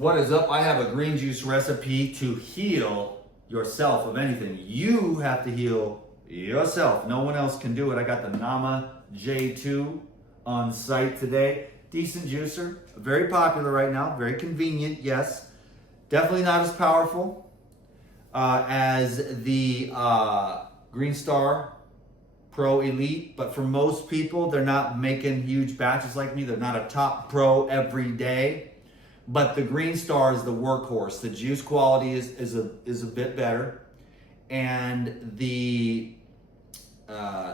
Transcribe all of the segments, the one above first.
What is up? I have a green juice recipe to heal yourself of anything. You have to heal yourself. No one else can do it. I got the Nama J2 on site today. Decent juicer, very popular right now, very convenient, yes. Definitely not as powerful as the Green Star Pro Elite, but for most people, they're not making huge batches like me. They're not a top pro every day. But the Green Star is the workhorse. The juice quality is a bit better. And the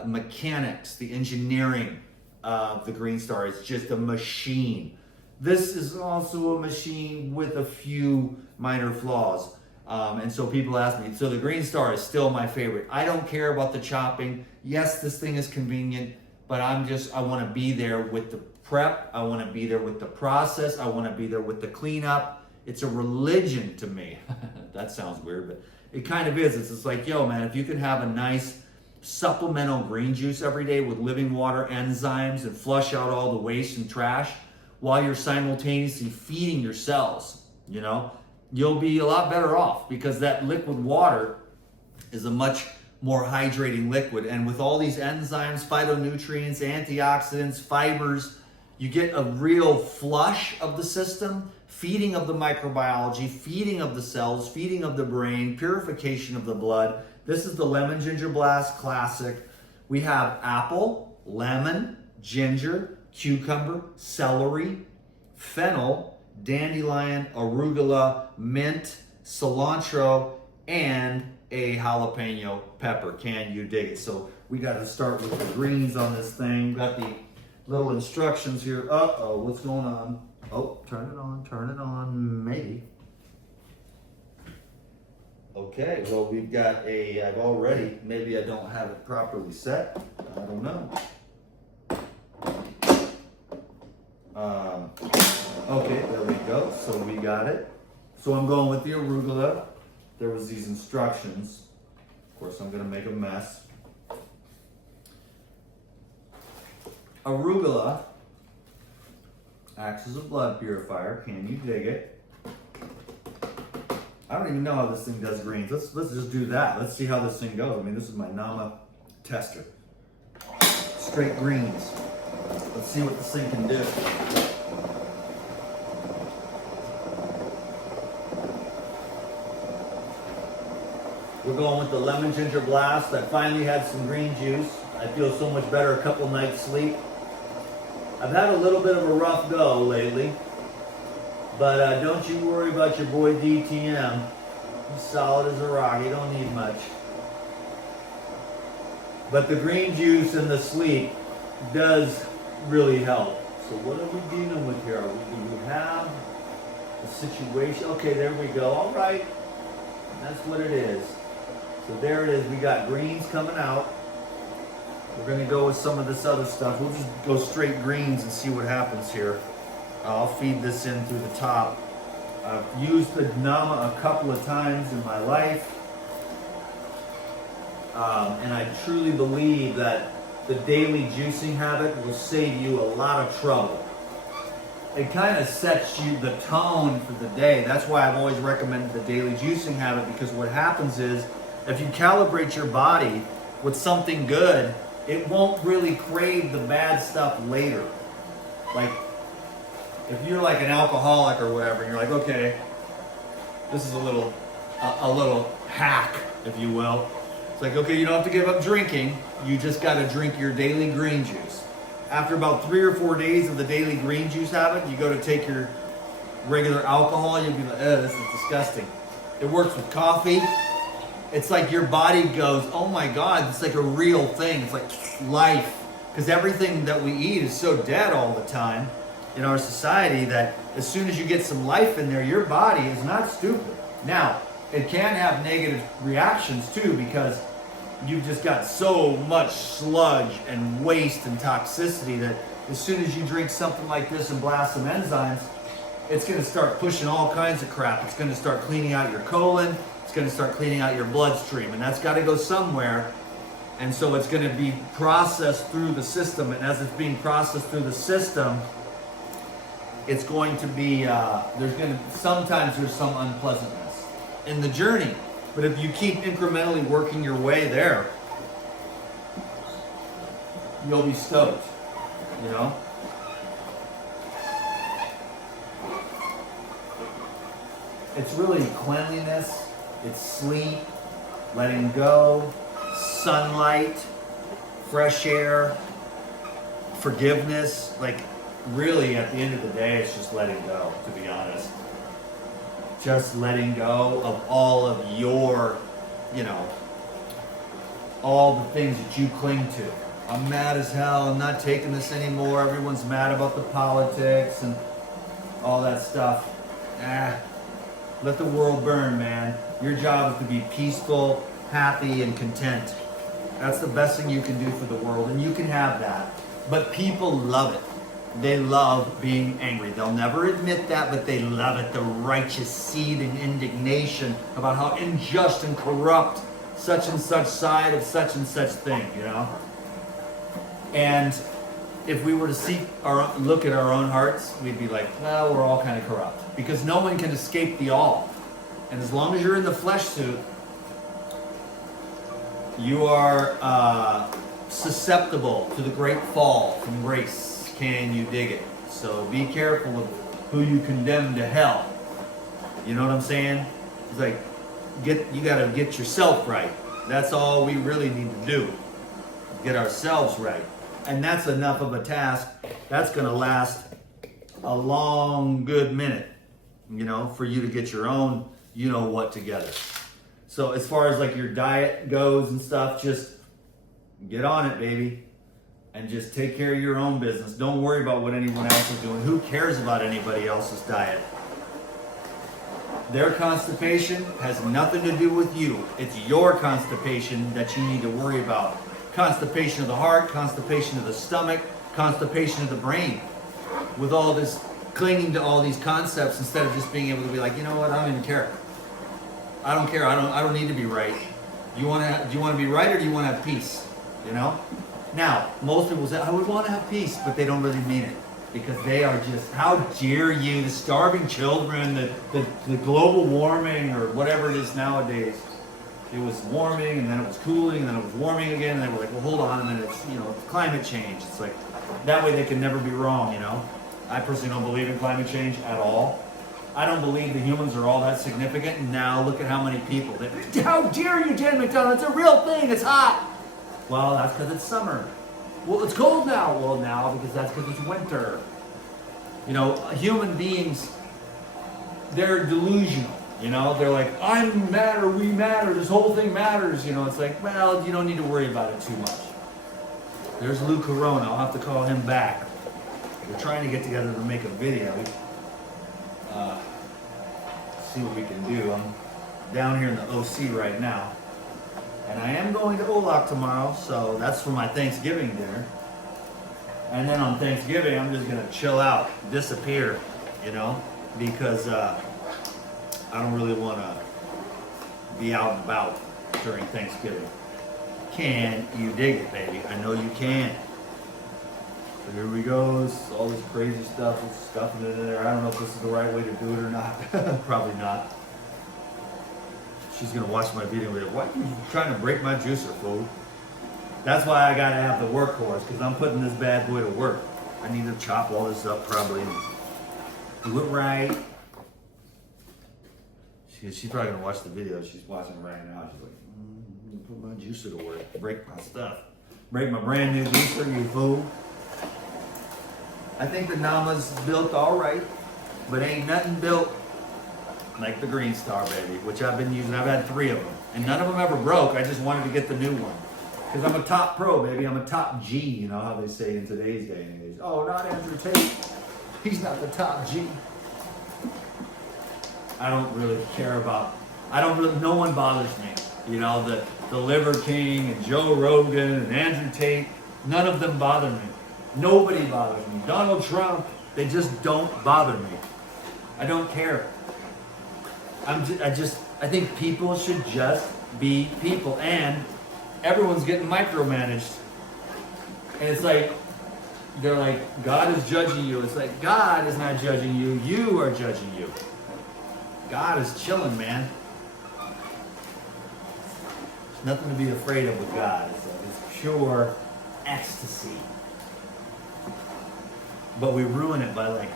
mechanics, the engineering of the Green Star is just a machine. This is also a machine with a few minor flaws. And so people ask me, so the Green Star is still my favorite. I don't care about the chopping. Yes, this thing is convenient, but I want to be there with the prep. I want to be there with the process. I want to be there with the cleanup. It's a religion to me. That sounds weird, but it kind of is. It's just like, yo, man, if you can have a nice supplemental green juice every day with living water enzymes and flush out all the waste and trash while you're simultaneously feeding your cells, you know, you'll be a lot better off, because that liquid water is a much more hydrating liquid. And with all these enzymes, phytonutrients, antioxidants, fibers, you get a real flush of the system, feeding of the microbiology, feeding of the cells, feeding of the brain, purification of the blood. This is the Lemon Ginger Blast Classic. We have apple, lemon, ginger, cucumber, celery, fennel, dandelion, arugula, mint, cilantro, and a jalapeno pepper. Can you dig it? So we got to start with the greens on this thing. Got the little instructions here. Uh-oh, what's going on? Oh, turn it on, maybe. Okay, well, we've got I've already, maybe I don't have it properly set. I don't know. Okay, there we go. So we got it. So I'm going with the arugula. There was these instructions. Of course, I'm gonna make a mess. Arugula acts as a blood purifier. Can you dig it? I don't even know how this thing does greens. Let's just do that. Let's see how this thing goes. I mean, this is my Nama tester. Straight greens. Let's see what this thing can do. We're going with the Lemon Ginger Blast. I finally had some green juice. I feel so much better, a couple nights sleep. I've had a little bit of a rough go lately, but don't you worry about your boy DTM. He's solid as a rock. He don't need much. But the green juice and the sleep does really help. So what are we dealing with here? Do we have a situation? Okay, there we go. All right. That's what it is. So there it is. We got greens coming out. We're going to go with some of this other stuff. We'll just go straight greens and see what happens here. I'll feed this in through the top. I've used the Nama a couple of times in my life. And I truly believe that the daily juicing habit will save you a lot of trouble. It kind of sets you the tone for the day. That's why I've always recommended the daily juicing habit, because what happens is if you calibrate your body with something good, it won't really crave the bad stuff later. Like, if you're like an alcoholic or whatever, and you're like, okay, this is a little hack, if you will. It's like, okay, you don't have to give up drinking. You just got to drink your daily green juice. After about 3 or 4 days of the daily green juice habit, you go to take your regular alcohol, you'll be like, this is disgusting. It works with coffee. It's like your body goes, oh my God, it's like a real thing. It's like life. Because everything that we eat is so dead all the time in our society that as soon as you get some life in there, your body is not stupid. Now, it can have negative reactions too, because you've just got so much sludge and waste and toxicity that as soon as you drink something like this and blast some enzymes, it's going to start pushing all kinds of crap. It's going to start cleaning out your colon. It's going to start cleaning out your bloodstream, and that's got to go somewhere. And so it's going to be processed through the system, and as it's being processed through the system, it's going to be, sometimes there's some unpleasantness in the journey. But if you keep incrementally working your way there, you'll be stoked, you know? It's really cleanliness, it's sleep, letting go, sunlight, fresh air, forgiveness. Like, really, at the end of the day, it's just letting go, to be honest. Just letting go of all of your, you know, all the things that you cling to. I'm mad as hell, I'm not taking this anymore, everyone's mad about the politics and all that stuff. Let the world burn, man. Your job is to be peaceful, happy, and content. That's the best thing you can do for the world, and you can have that. But people love it. They love being angry. They'll never admit that, but they love it. The righteous seething indignation about how unjust and corrupt such and such side of such and such thing, you know? And if we were to look at our own hearts, we'd be like, well, we're all kind of corrupt. Because no one can escape the all. And as long as you're in the flesh suit, you are susceptible to the great fall from grace. Can you dig it? So be careful of who you condemn to hell. You know what I'm saying? It's like, you gotta get yourself right. That's all we really need to do. Get ourselves right. And that's enough of a task. That's gonna last a long, good minute, you know, for you to get your own, you know what, together. So as far as like your diet goes and stuff, just get on it, baby. And just take care of your own business. Don't worry about what anyone else is doing. Who cares about anybody else's diet? Their constipation has nothing to do with you. It's your constipation that you need to worry about. Constipation of the heart, constipation of the stomach, constipation of the brain. With all this clinging to all these concepts instead of just being able to be like, you know what, I don't even care. I don't care. I don't need to be right. Do you want to be right, or do you want to have peace? You know? Now, most people say, I would want to have peace, but they don't really mean it. Because they are just, how dare you, the starving children, the global warming, or whatever it is nowadays. It was warming, and then it was cooling, and then it was warming again, and they were like, well, hold on, and then it's, you know, climate change. It's like, that way they can never be wrong, you know? I personally don't believe in climate change at all. I don't believe the humans are all that significant. And now look at how many people. How dare you, Jen McDonald? It's a real thing. It's hot. Well, that's because it's summer. Well, it's cold now. Well, now because that's because it's winter. You know, human beings, they're delusional. You know, they're like, I matter, we matter, this whole thing matters. You know, it's like, well, you don't need to worry about it too much. There's Lou Corona. I'll have to call him back. We're trying to get together to make a video. See what we can do. I'm down here in the OC right now. And I am going to Olak tomorrow, so that's for my Thanksgiving dinner. And then on Thanksgiving, I'm just going to chill out, disappear, you know, because I don't really want to be out and about during Thanksgiving. Can you dig it, baby? I know you can. So here we go. All this crazy stuff is stuffing it in there. I don't know if this is the right way to do it or not. Probably not. She's gonna watch my video and be like, why are you trying to break my juicer, fool? That's why I gotta have the workhorse, because I'm putting this bad boy to work. I need to chop all this up probably and do it right. She's probably gonna watch the video. She's watching right now. She's like, put my juicer to work, break my stuff. Break my brand new juicer, you fool. I think the Nama's built all right, but ain't nothing built like the Green Star, baby, which I've been using. I've had 3 of them, and none of them ever broke. I just wanted to get the new one because I'm a top pro, baby. I'm a top G, you know how they say in today's day and age. Oh, not Andrew Tate. He's not the top G. I don't really care about, no one bothers me. You know, the Liver King and Joe Rogan and Andrew Tate, none of them bother me. Nobody bothers me. Donald Trump, they just don't bother me. I don't care. I think people should just be people, and everyone's getting micromanaged. And it's like, they're like, God is judging you. It's like, God is not judging you. You are judging you. God is chilling, man. There's nothing to be afraid of with God. It's pure ecstasy. But we ruin it by like,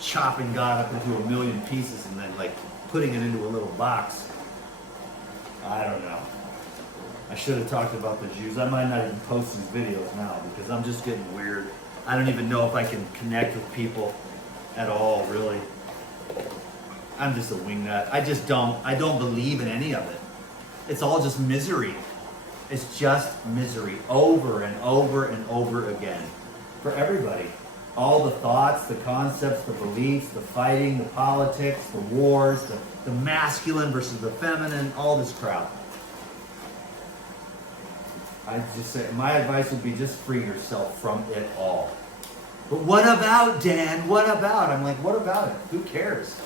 chopping God up into a million pieces and then like putting it into a little box. I don't know. I should have talked about the Jews. I might not even post these videos now because I'm just getting weird. I don't even know if I can connect with people at all, really. I'm just a wingnut. I don't believe in any of it. It's all just misery. It's just misery over and over and over again for everybody. All the thoughts, the concepts, the beliefs, the fighting, the politics, the wars, the masculine versus the feminine, all this crap. I just say, my advice would be just free yourself from it all. But what about, Dan? What about? I'm like, what about it? Who cares?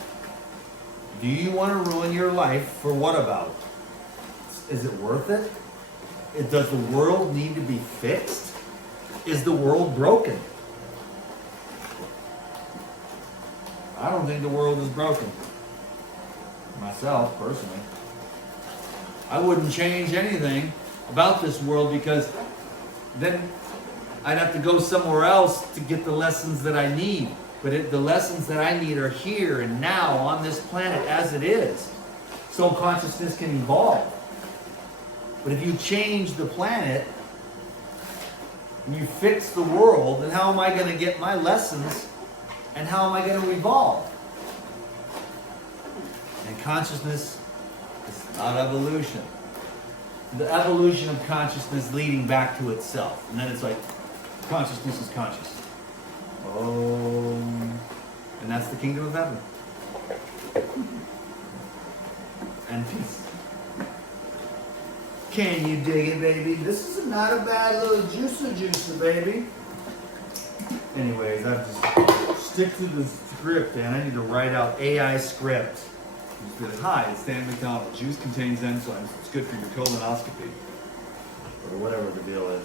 Do you want to ruin your life for what about? Is it worth it? Does the world need to be fixed? Is the world broken? I don't think the world is broken. Myself, personally. I wouldn't change anything about this world because then I'd have to go somewhere else to get the lessons that I need. But the lessons that I need are here and now on this planet as it is. So consciousness can evolve. But if you change the planet and you fix the world, then how am I going to get my lessons? And how am I going to evolve? And consciousness is not evolution. The evolution of consciousness leading back to itself. And then it's like, consciousness is conscious. Oh, and that's the kingdom of heaven. And peace. Can you dig it, baby? This is not a bad little juicer, baby. Anyways, I just stick to the script, and I need to write out AI script. He says, hi, it's Dan McDonald. Juice contains enzymes. It's good for your colonoscopy. Or whatever the deal is,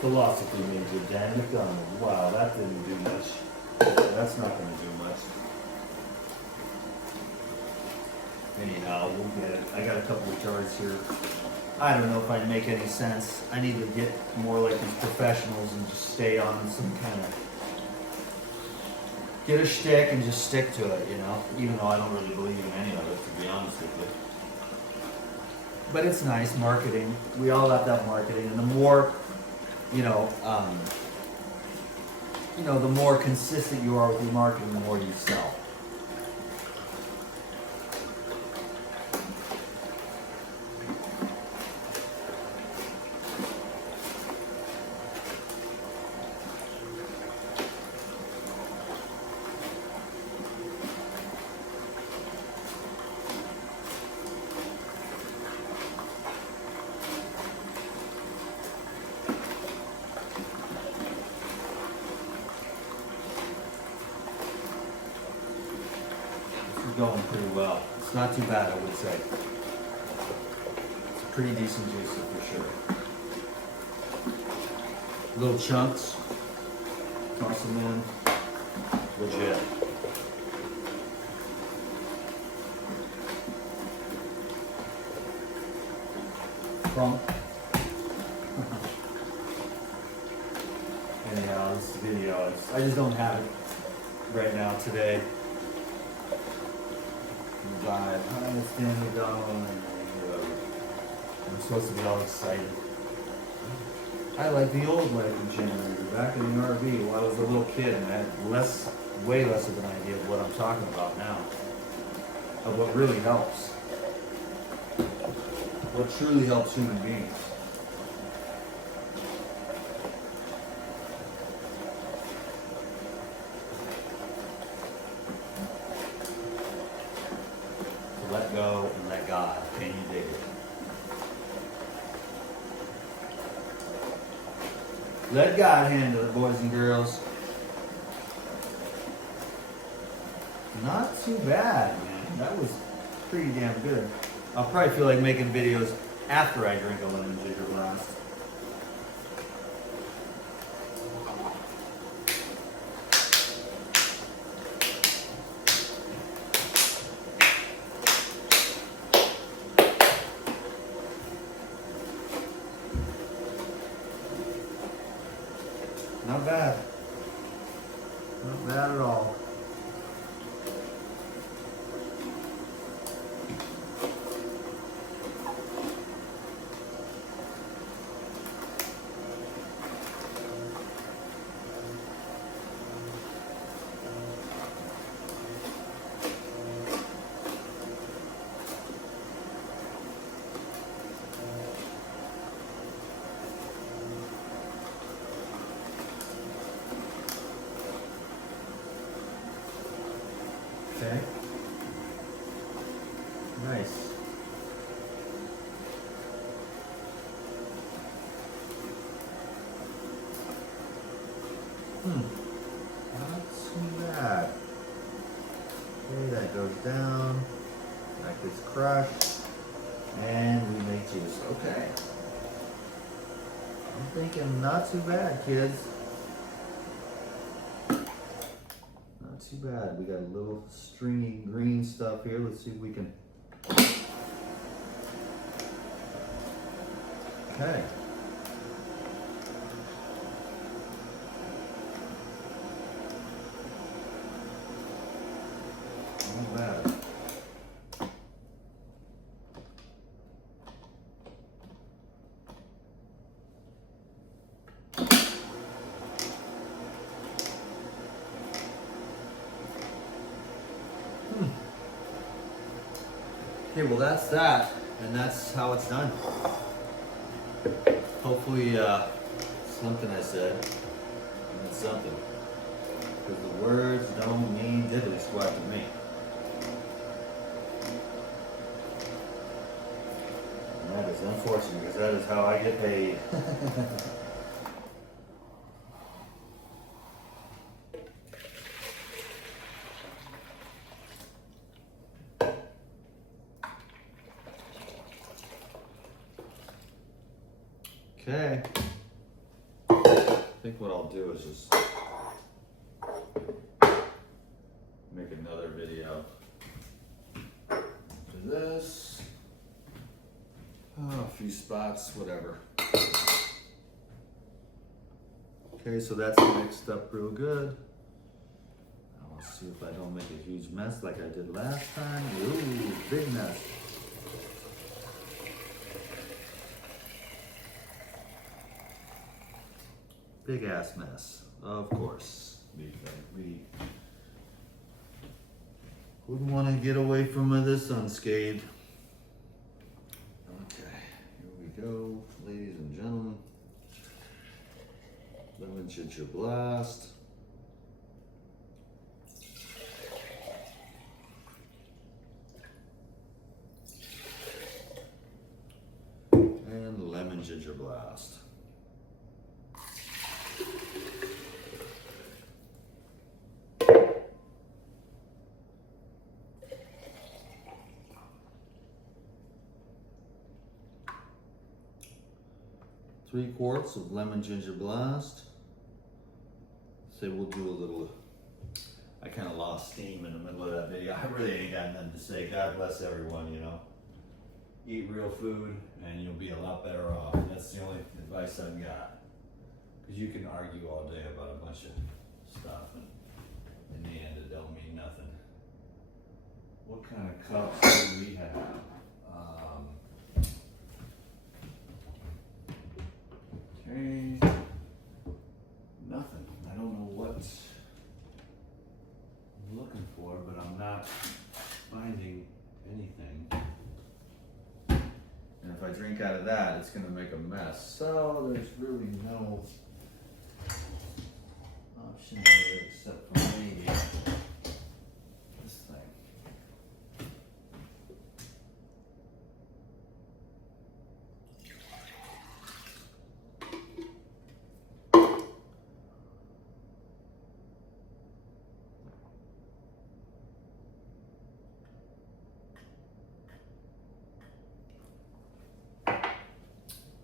Philosophy major, Dan McDonald. Wow, that didn't do much. That's not going to do much. Anyhow, we'll get it. I got a couple of charts here. I don't know if I'd make any sense. I need to get more like these professionals and just stay on some kind of... Get a shtick and just stick to it, Even though I don't really believe in any of it, to be honest with you. But it's nice, marketing. We all have that marketing. And the more, the more consistent you are with your marketing, the more you sell. Going pretty well. It's not too bad, I would say. It's a pretty decent juicer for sure. Little chunks. Toss them in. Legit. Crump. Anyhow, this video, I just don't have it right now today. Hi, it's Dan McDonald. I'm supposed to be all excited. I like the old lighting generator back in the RV while I was a little kid, and I had way less of an idea of what I'm talking about now. Of what really helps. What truly helps human beings. Let go and let God. Can you dig it? Let God handle it, boys and girls. Not too bad, man. That was pretty damn good. I'll probably feel like making videos after I drink a lemon ginger blast. Not bad. Not bad at all. Okay. Nice. Not too bad. Okay, that goes down. That gets crushed. And we make juice. Okay. I'm thinking not too bad, kids. Not too bad. We got a little stringy green stuff here. Let's see if we can. Okay. Not bad. Okay, well that's that, and that's how it's done. Hopefully, something I said meant something, because the words don't mean diddly squat to me. And that is unfortunate, because that is how I get paid. Okay, I think what I'll do is just make another video. Do this, a few spots, whatever. Okay, so that's mixed up real good. Now let's see if I don't make a huge mess like I did last time. Ooh, big mess. Big ass mess, of course. We wouldn't want to get away from this unscathed. Okay, here we go, ladies and gentlemen. Lemon ginger blast. And lemon ginger blast. Three quarts of lemon ginger blast. Say we'll do a little, I kind of lost steam in the middle of that video. I really ain't got nothing to say. God bless everyone, you know. Eat real food and you'll be a lot better off. That's the only advice I've got. Because you can argue all day about a bunch of stuff and in the end it don't mean nothing. What kind of cups do we have? Okay, nothing. I don't know what I'm looking for, but I'm not finding anything. And if I drink out of that, it's going to make a mess. So there's really no option here except for maybe this thing.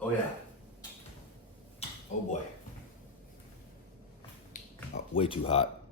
Oh yeah. Oh boy. Way too hot.